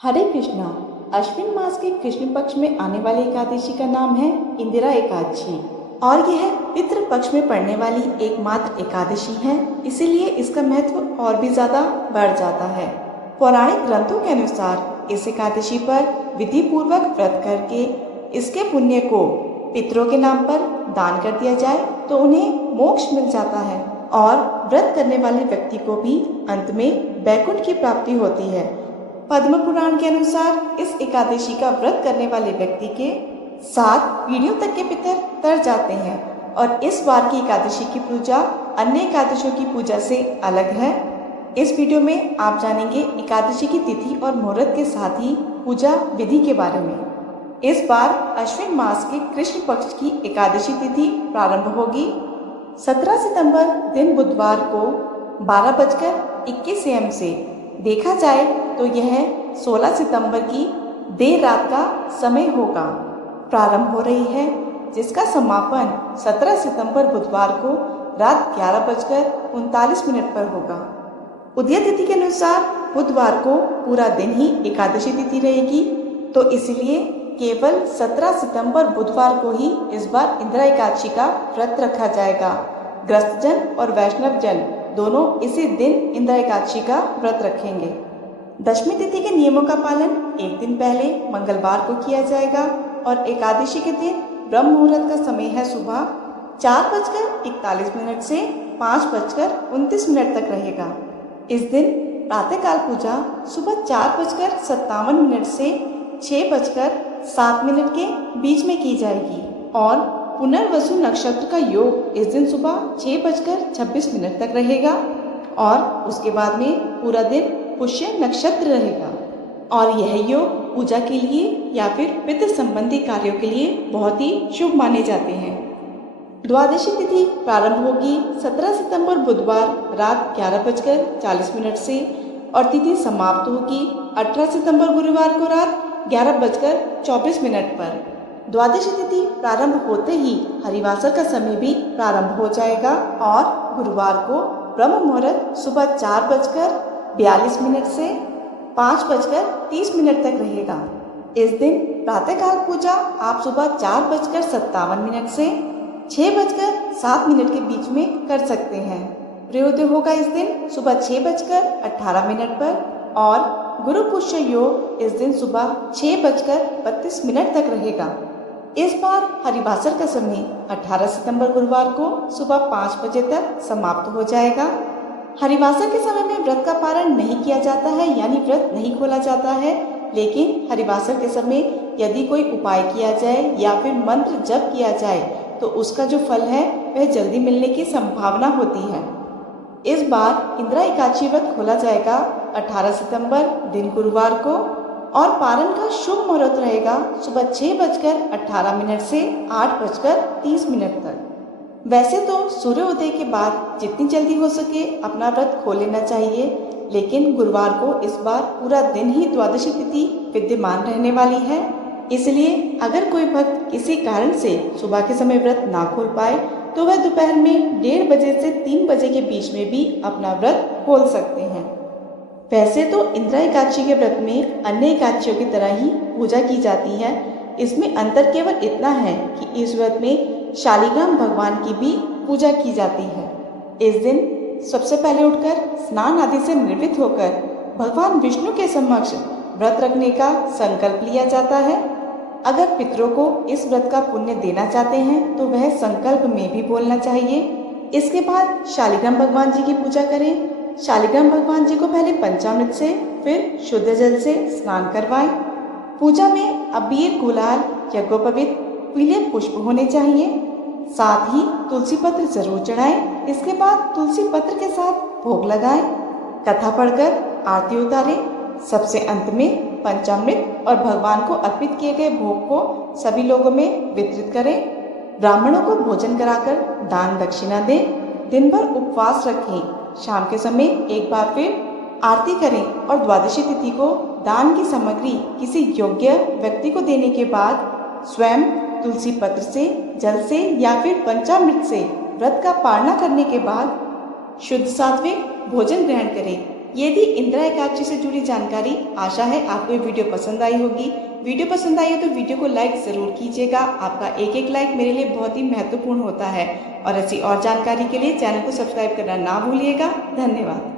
हरे कृष्णा। अश्विन मास के कृष्ण पक्ष में आने वाली एकादशी का नाम है इंदिरा एकादशी और यह पितृ पक्ष में पड़ने वाली एकमात्र एकादशी है, इसीलिए इसका महत्व और भी ज्यादा बढ़ जाता है। पौराणिक ग्रंथों के अनुसार इस एकादशी पर विधि पूर्वक व्रत करके इसके पुण्य को पितरों के नाम पर दान कर दिया जाए तो उन्हें मोक्ष मिल जाता है और व्रत करने वाले व्यक्ति को भी अंत में वैकुंठ की प्राप्ति होती है। पद्म पुराण के अनुसार इस एकादशी का व्रत करने वाले व्यक्ति के 7 पीढ़ियों तक के पितर तर जाते हैं और इस बार की एकादशी की पूजा अन्य एकादशियों की पूजा से अलग है। इस वीडियो में आप जानेंगे एकादशी की तिथि और मुहूर्त के साथ ही पूजा विधि के बारे में। इस बार अश्विन मास के कृष्ण पक्ष की एकादशी तिथि प्रारंभ होगी 17 सितंबर दिन बुधवार को 12:21 AM से। देखा जाए तो यह 16 सितंबर की देर रात का समय होगा प्रारंभ हो रही है, जिसका समापन 17 सितंबर बुधवार को रात 11:39 पर होगा। उदय तिथि के अनुसार बुधवार को पूरा दिन ही एकादशी तिथि रहेगी, तो इसलिए केवल 17 सितंबर बुधवार को ही इस बार इंदिरा एकादशी का व्रत रखा जाएगा। ग्रस्तजन और वैष्णव जन दोनों इसी दिन इंदिरा एकादशी का व्रत रखेंगे। दशमी तिथि के नियमों का पालन एक दिन पहले मंगलवार को किया जाएगा और एकादशी के दिन ब्रह्म मुहूर्त का समय है सुबह 4:41 से 5:29 तक रहेगा। इस दिन प्रातःकाल पूजा सुबह 4:57 से 6:07 के बीच में की जाएगी और पुनर्वसु नक्षत्र का योग इस दिन सुबह 6:26 तक रहेगा और उसके बाद में पूरा दिन पुष्य नक्षत्र रहेगा और यह योग पूजा के लिए या फिर पितृ संबंधी कार्यों के लिए बहुत ही शुभ माने जाते हैं। द्वादशी तिथि प्रारंभ होगी 17 सितंबर बुधवार रात 11:40 से और तिथि समाप्त होगी 18 सितंबर गुरुवार को रात 11:24 पर। द्वादशी तिथि प्रारंभ होते ही हरिवासर का समय भी प्रारंभ हो जाएगा और गुरुवार को ब्रह्म मुहूर्त सुबह 4:42 से 5:30 तक रहेगा। इस दिन प्रातःकाल पूजा आप सुबह 4:57 से 6:07 के बीच में कर सकते हैं। प्रयोदय होगा इस दिन सुबह 6:18 पर और गुरु पुष्य योग इस दिन सुबह 6:32 तक रहेगा। इस बार हरिवासर का समय 18 सितंबर गुरुवार को सुबह 5 बजे तक समाप्त हो जाएगा। हरिवासर के समय में व्रत का पारण नहीं किया जाता है, यानी व्रत नहीं खोला जाता है, लेकिन हरिवासर के समय यदि कोई उपाय किया जाए या फिर मंत्र जप किया जाए तो उसका जो फल है वह जल्दी मिलने की संभावना होती है। इस बार इंदिरा एकादशी व्रत खोला जाएगा 18 सितंबर दिन गुरुवार को और पारण का शुभ मुहूर्त रहेगा सुबह 6:18 से 8:30 तक। वैसे तो सूर्योदय के बाद जितनी जल्दी हो सके अपना व्रत खोल लेना चाहिए, लेकिन गुरुवार को इस बार पूरा दिन ही द्वादशी तिथि विद्यमान रहने वाली है, इसलिए अगर कोई भक्त किसी कारण से सुबह के समय व्रत ना खोल पाए तो वह दोपहर में 1:30 बजे से 3 बजे के बीच में भी अपना व्रत खोल सकते हैं। वैसे तो इंदिरा एकादशी के व्रत में अन्य एकादशियों की तरह ही पूजा की जाती है। इसमें अंतर केवल इतना है कि इस व्रत में शालिग्राम भगवान की भी पूजा की जाती है। इस दिन सबसे पहले उठकर स्नान आदि से निवृत्त होकर भगवान विष्णु के समक्ष व्रत रखने का संकल्प लिया जाता है। अगर पितरों को इस व्रत का पुण्य देना चाहते हैं तो वह संकल्प में भी बोलना चाहिए। इसके बाद शालिग्राम भगवान जी की पूजा करें। शालिग्राम भगवान जी को पहले पंचामृत से फिर शुद्ध जल से स्नान करवाएं। पूजा में अबीर, गुलाल, यज्ञोपवीत, पीले पुष्प होने चाहिए। साथ ही तुलसी पत्र जरूर चढ़ाएं। इसके बाद तुलसी पत्र के साथ भोग लगाएं, कथा पढ़कर आरती उतारें। सबसे अंत में पंचामृत और भगवान को अर्पित किए गए भोग को सभी लोगों में वितरित करें। ब्राह्मणों को भोजन कराकर दान दक्षिणा दें। दिन भर उपवास रखें। शाम के समय एक बार फिर आरती करें और द्वादशी तिथि को दान की सामग्री किसी योग्य व्यक्ति को देने के बाद स्वयं तुलसी पत्र से, जल से या फिर पंचामृत से व्रत का पारणा करने के बाद शुद्ध सात्विक भोजन ग्रहण करें। ये थी इंदिरा एकादशी से जुड़ी जानकारी। आशा है आपको ये वीडियो पसंद आई होगी। वीडियो पसंद आई हो तो वीडियो को लाइक ज़रूर कीजिएगा। आपका एक एक लाइक मेरे लिए बहुत ही महत्वपूर्ण होता है। और ऐसी और जानकारी के लिए चैनल को सब्सक्राइब करना ना भूलिएगा। धन्यवाद।